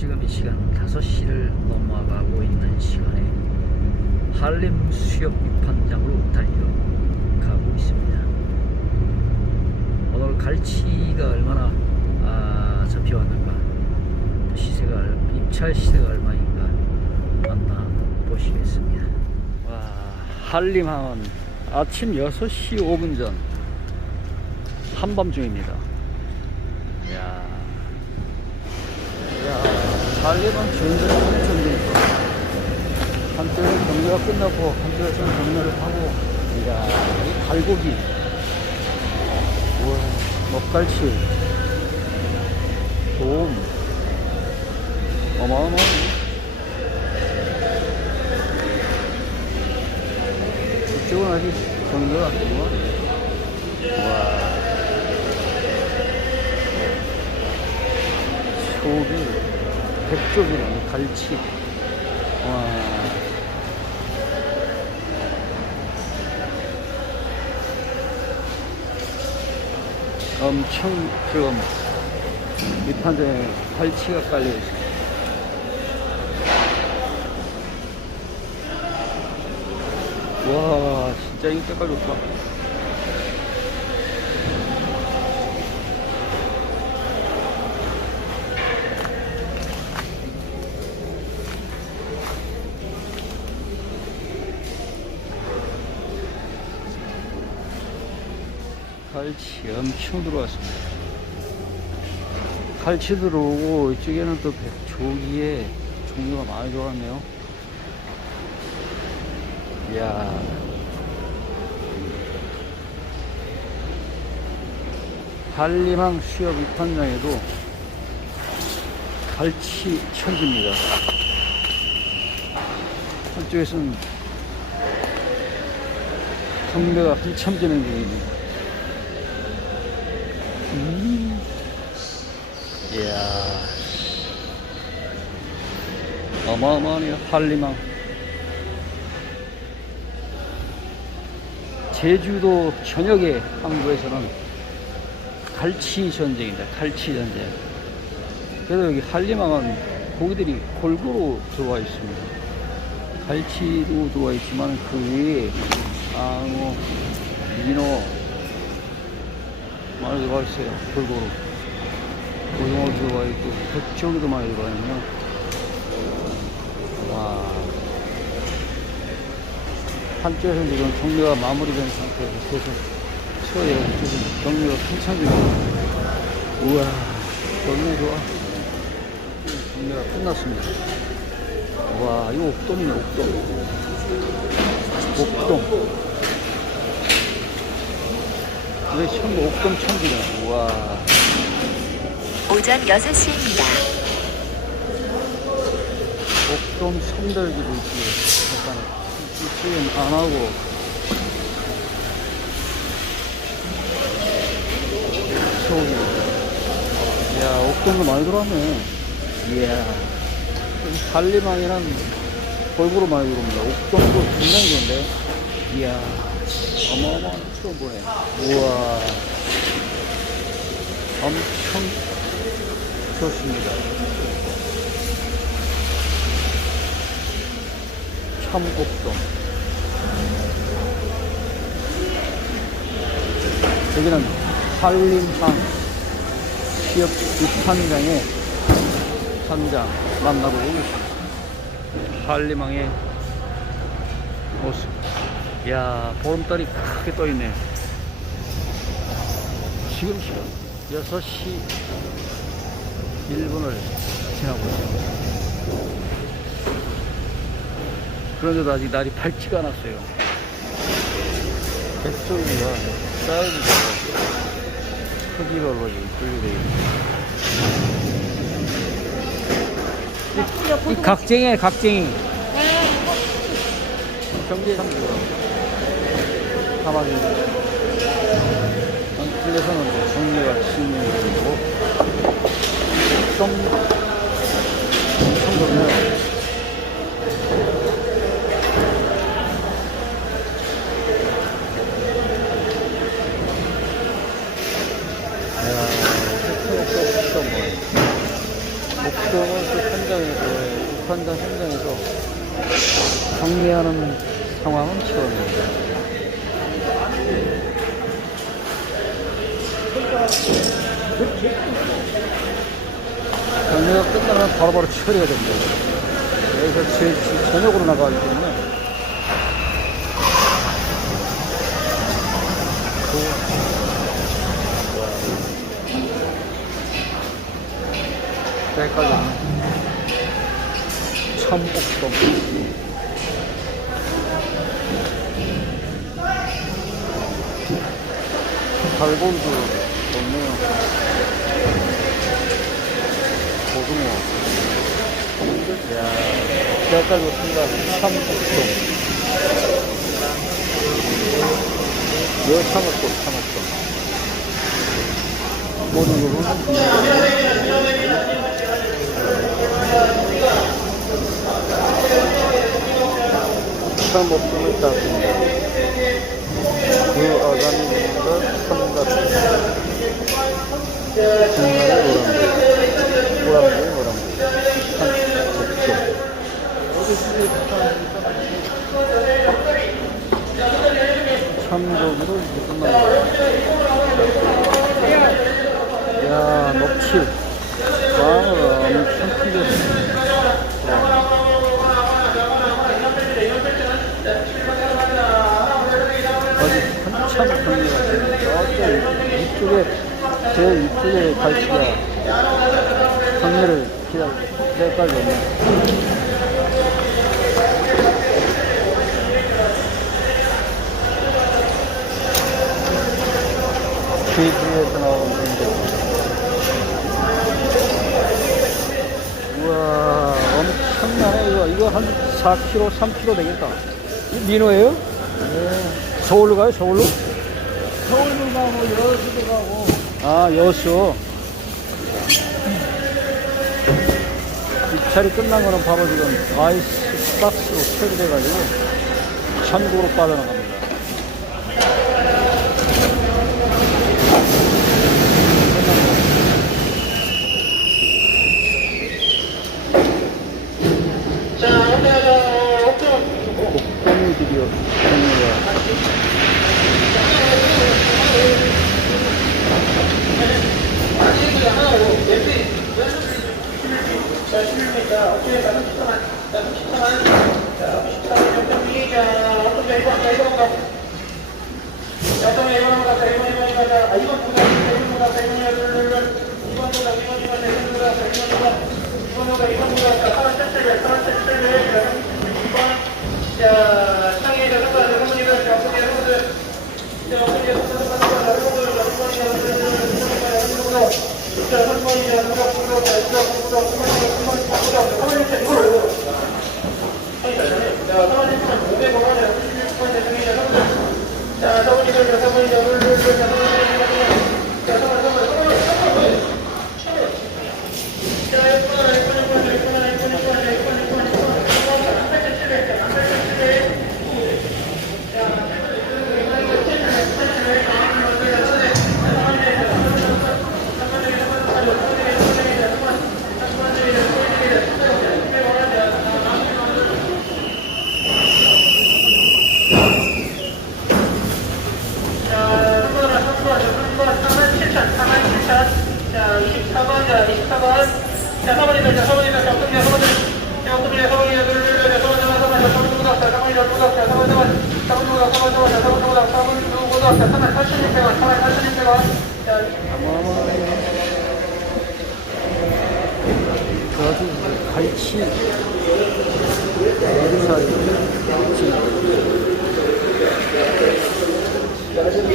지금 이 시간 5시를 넘어가고 있는 시간에 할렘 수협 입판장으로 달려가고 있습니다. 오늘 갈치가 얼마나 아, 잡혀왔는가 또 시세가 얼- 입찰 시세가 얼마인가 만나 보시겠습니다. 와, 한림항은 아침 6시 5분 전 한밤중입니다. 야, 한림항 전쟁 엄청 되니까 한쪽에 경매가 끝나고 한쪽에서는 경매를 하고 이야, 이 갈고기 우와, 먹갈치. 돔 어마어마하네. 이쪽은 아직 경매가 안 되고 와 소비 백 쪽이랑 갈치 와 엄청 지금 밑판에 갈치가 깔려 있어요. 와, 진짜 이 색깔 좋다. 갈치 엄청 들어왔습니다. 갈치 들어오고 이쪽에는 또 백- 조기에 종류가 많이 들어왔네요. 이야. 한림항 수협 입판장에도 갈치 천지입니다. 한쪽에서는 경매가 한참 진행 중입니다. 음. 이야. 어마어마하네요, 한림항. 제주도 전역의 항구에서는 갈치 전쟁입니다. 갈치 전쟁. 그래서 여기 한림항은 고기들이 골고루 들어와 있습니다. 갈치도 들어와 있지만 그 외에 앙어, 민어 많이 들어와 있어요. 골고루. 고등어 들어와 있고 백조기도 많이 들어와 있네요. 와. 한쪽에서 지금 경매가 마무리된 상태에서 계속 치워야 이쪽은 경매가 한참 중입니다. 우와, 경매 좋아. 경매가 끝났습니다. 와, 이거 옥돔이네, 옥돔. 옥돔. 왜 전부 옥돔 천지냐. 우와. 오전 6시입니다. 옥돔 손들기도 있고, 약간, 이쪽엔 안 하고, 소고기. 이야, 옥돔도 많이 들어왔네. 이야. 달리망이랑 골고루 많이 들어옵니다. 옥돔도 굉장히 좋은데. 이야, 어마어마한 또 보네. 우와. 엄청 좋습니다. 참곡동. 여기는 한림항 시업 입판장의 현장 만나보고 있습니다. 한림항의 모습. 이야, 보름달이 크게 떠 있네. 지금 시간 6시 1분을 지나고 있습니다. 그런데도 아직 날이 밝지가 않았어요. 백조기가 사이즈가 크기별로 지금 분류되어 있습니다. 이, 이 각쟁이에 각쟁이. 경제 상주 가 가만히 틀려서는 종류가 거고 좀 엄청 좋네요. 옥돔 옥돔 뭐. 현장에서, 육판단 현장에서 정리하는 상황은 처음입니다. 정리가 끝나면 바로바로 처리해야 됩니다. 여기서 제, 제 저녁으로 나가기 때문에. 여기까지 참옥동 달고기도 좋네요. 고등어 야 여기까지 좋습니다. 참옥동 여 참옥동 참옥동 모든 부분은 참옥동을 땄습니다 그 아가미에서 참같은 중간에 오랑캐 오랑캐 오랑캐 참옥동 참고기로 이제 끝나요. 야, 녹칠. 아, 엄청 큰데. 아직 한참 경기가 되니까 이쪽에, 제 이쪽에 갈치가 경매를 기다리고, 오네. 제주에서 나온 건데. 우와, 엄청 나네, 이거. 이거 한 4kg, 3kg 되겠다. 이 민호예요? 네. 서울로 가요, 서울로? 서울로 가고, 여수도 가고. 아, 여수. 입찰이 끝난 거는 바로 지금 아이스 박스로 처리돼가지고 천국으로 빠져나갑니다. 곡동 비디오 정리가 어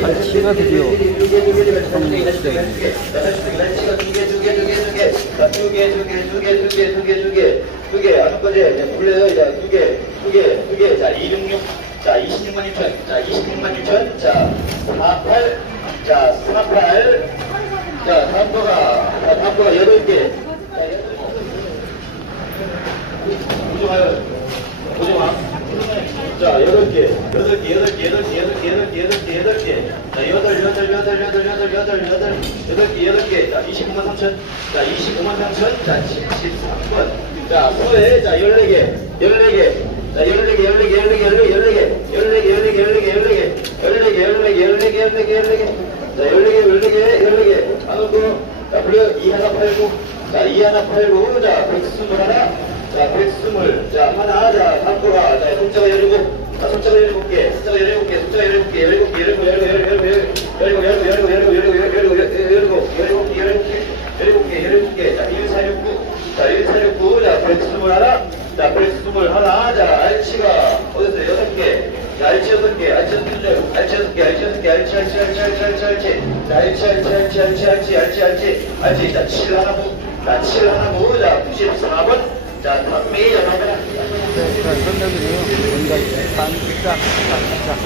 갈치가 드디어 성립 시작입니다. 두개 아까 전에 불려요 이제 두개두개두개두개자 266, 자 26만 6천, 자 26만 6천, 자 48, 자, 48. 자, 3도가, 자, 담보가 8개. 자, 8개. 오지 마요. 오지 마. 자, 8개. 8개, 8개, 8개, 8개, 8개, 8개. 자, 8, 8, 8, 8, 8, 8, 8, 8개, 8개. 자, 25만 3천. 자, 25만 3천. 자, 73번. 자, 후에, 자, 14개. 14개. 자, 14개, 14개, 14개, 14개. 14개, 14개, 14개, 14개. 14개, 14개, 14개, 14개. 자, 14개, 14개, 14개, 하는 거, 자, 불려 2 하나 팔고, 자, 2 하나 팔고, 자, 120 하나, 자, 120, 자, 하나, 자, 한코가, 자, 손자가 17, 자, 손자가 17개, 손자가 17개, 손자가 17개, 17개, 17개, 17개, 17개, 17개, 17개, 17개, 17개, 17개, 17개, 17개, 자, 1469, 자, 1469, 자, 121, 자, 121, 자, 알치가, 어딨어요? 6개, 자, 알치 6개, 알치 6개, 알치 6개, 알치 6개, 알치, 알치, 알치, 알치, 알치, 알치, 자, 알치, 알치, 알치, 알치, 알치, 알치, 알치, 알치, 자, 7 하나무, 자, 7 하나무, 자, 94번, 자, 단메이 전화입니다. 네, 자, 선배들이요. 뭔가 반짝, 반짝.